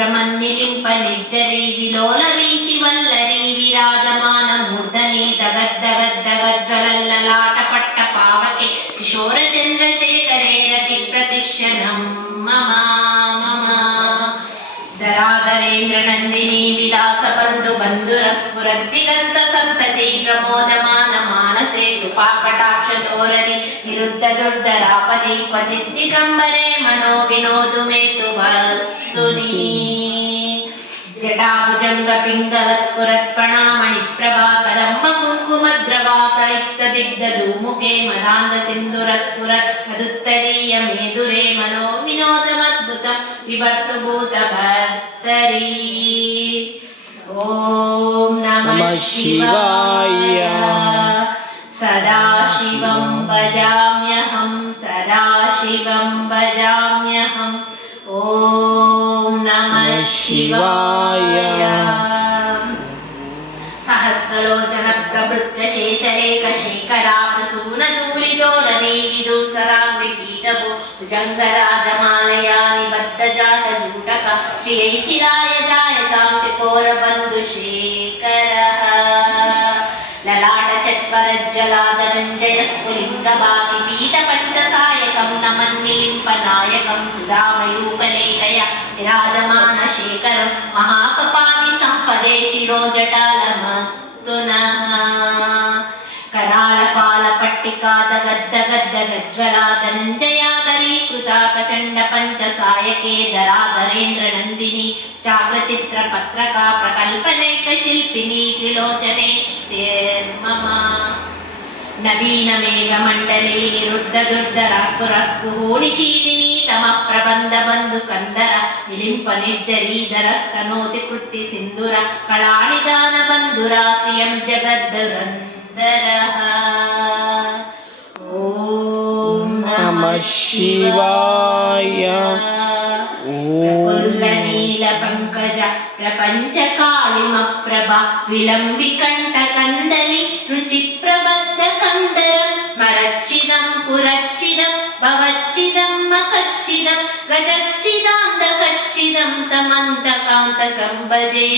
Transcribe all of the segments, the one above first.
బ్రహ్మన్నిలింప నిర్జరీ విలోల వీచి వల్లరీ విరాజమాన మూర్ధని దగద్దగద్దగజ్వలల్లలాట పట్ట పావకే కిశోర చంద్రశేఖరే రతి ప్రతిక్షణం మమ ధరాధరేంద్ర నందిని విలాస బంధు బంధురస్ఫురద్దిగంత సంతతి ప్రమోదమాన మానసే కృపాకటాక్ష తోరణి నిరుద్ధ దుర్ధరాపది క్వచిత్ దిగంబరే మనో వినోదు మేతు వస్తుని జటాభుజంగ పింగళ స్ఫురత్ప్రణామణి ప్రభా కదంబ కుంకుమ ద్రవా ప్రలిప్త దిగ్ధూముఖే మదాంధ సింధురస్ఫురత్ మదుత్తరీయ మేధురే మనో వినోదమద్భుతం విభర్తు భూత భర్తరీ. ఓం నమః శివాయ. సదాశివం భజామ్యహం సదాశివం భజామ్యహం. ఓం నమః శివాయ. సహస్రలోచన ప్రవృత్య శేషరేఖ శేఖరా ప్రసూన ధూళితోరణీ విదూసరాంబి పీఠభో భుజంగరాజమాలయా నిబద్ధ జాట జూటక శ్రియై చిరాయ జాయతాం చకోర బంధు శేఖరః. లలాట చత్వరజ్జలాధరంజయ స్ఫులింగ భాగి పీఠ పంచసాయకం నమన్నిలింప నాయకం సుధామయూకలేఖయ విరాజమాన శేఖరం మహాకపాది సంపదే శిరోజటాలమస్తు నః. కరాళ పాల పట్టికా దగద్దగద్దగజ్వలా ధనంజయాదరీకృత ప్రచండ పంచసాయకే ధరాధరేంద్ర నందిని చాగ్రచిత్ర పత్రకా ప్రకల్పనైక శిల్పిని త్రిలోచనే మమ. నవీన మేఘ మండలీ నిరుద్ధ దుర్ధరాస్ఫురత్ కుహూణిశీలిని తమ ప్రబంధ బంధు కందర విలింప నిర్జరీధరస్తనోతి కృత్తి సింధుర కళానిదాన బంధురాశ్రియం జగద్దురంధరః. ఓం నమః శివాయ. ప్రఫుల్ల నీల పంకజ ప్రపంచ కాళిమ ప్రభ విలంబి కంఠ కందలి రుచి ప్రబద్ధ కందరం స్మరచ్చిదం పురచ్చిదం భవచ్చిదం మకచ్చిదం గజచ్చిదాంతకచ్చిదం తమంతకాంతకం భజే.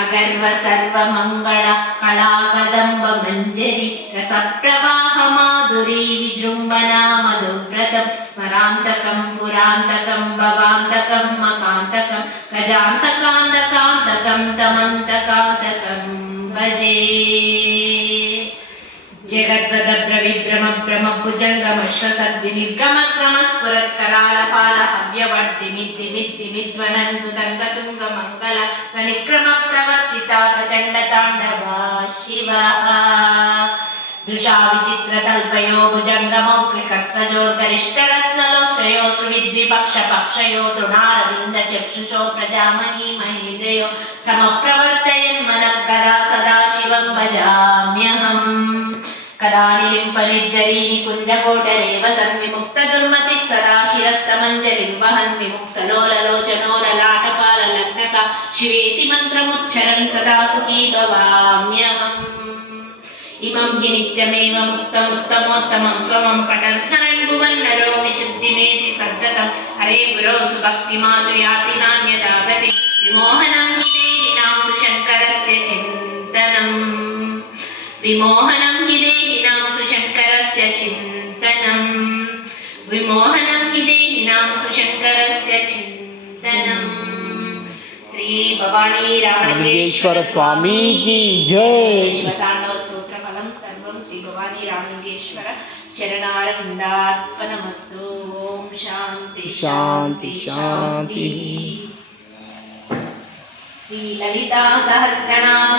అగర్వ సర్వ మంగళ కళాకదంబ మంజరి రస ప్రవాహ మాధురీ విజృంభణా మధువ్రతం స్మరాంతకం పురాంతకం భవాంతకం మకాంతకం గజాంతకాంతకాంతకం తమంతకాంతకం భజే. జగద్వద విభ్రమ భ్రమ భుజంగమశ్వసద్వినిర్గమ క్రమ స్ఫురత్ కరాళ పాల హవ్యవర్తి మిద్ది మిద్ది మిద్వనందు దంగతుంగ మంగళ ధ్వనిక్రమ ప్రవర్తిత ప్రచండ తాండవ శివః. దృశా విచిత్ర తల్పయో భుజంగమౌక్లికస్సజో గరిష్టరత్నలోష్టయో సువిద్విపక్ష పక్షయో తృణారవింద చక్షుషో ప్రజామహీ మహీంద్రయో సమప్రవర్తయన్ మనః కదా సదాశివం భజామ్యహం. కదానిలింప నిర్జరీని కుంజకోటరేవ సన్విముక్త దుర్మతి సదా శిరస్తమంజలిం వహన్ విముక్తలోలలోచనో లలాటపాల లగ్నక శివేతి మంత్రముచ్చరన్ సదా సుఖీ భవామ్యహం. ఇమం హి నిత్యమేవ ముక్తముత్తమోత్తమం స్వమం పఠన్ స్మరన్ భువన్ నరో విశుద్ధిమేతి సద్దతం హరే గురో సుభక్తిమాశు యాతి నాన్యదా గతి విమోహనం హి దేహినాం సుశంకరస్య చింతనం. విమోహనం హి దేహినాం సుశంకరస్య చింతనం. విమోహనం హి దేహినాం సుశంకరస్య చింతనం. శ్రీ భవానీ రామలింగేశ్వర స్వామి की जय. తాండవ స్తోత్ర ఫలం సర్వం శ్రీ భవానీ రామలింగేశ్వర చరణారవిందార్పణమస్తు. ఓం శాంతి శాంతి శాంతి. శ్రీ లలితా సహస్రనామ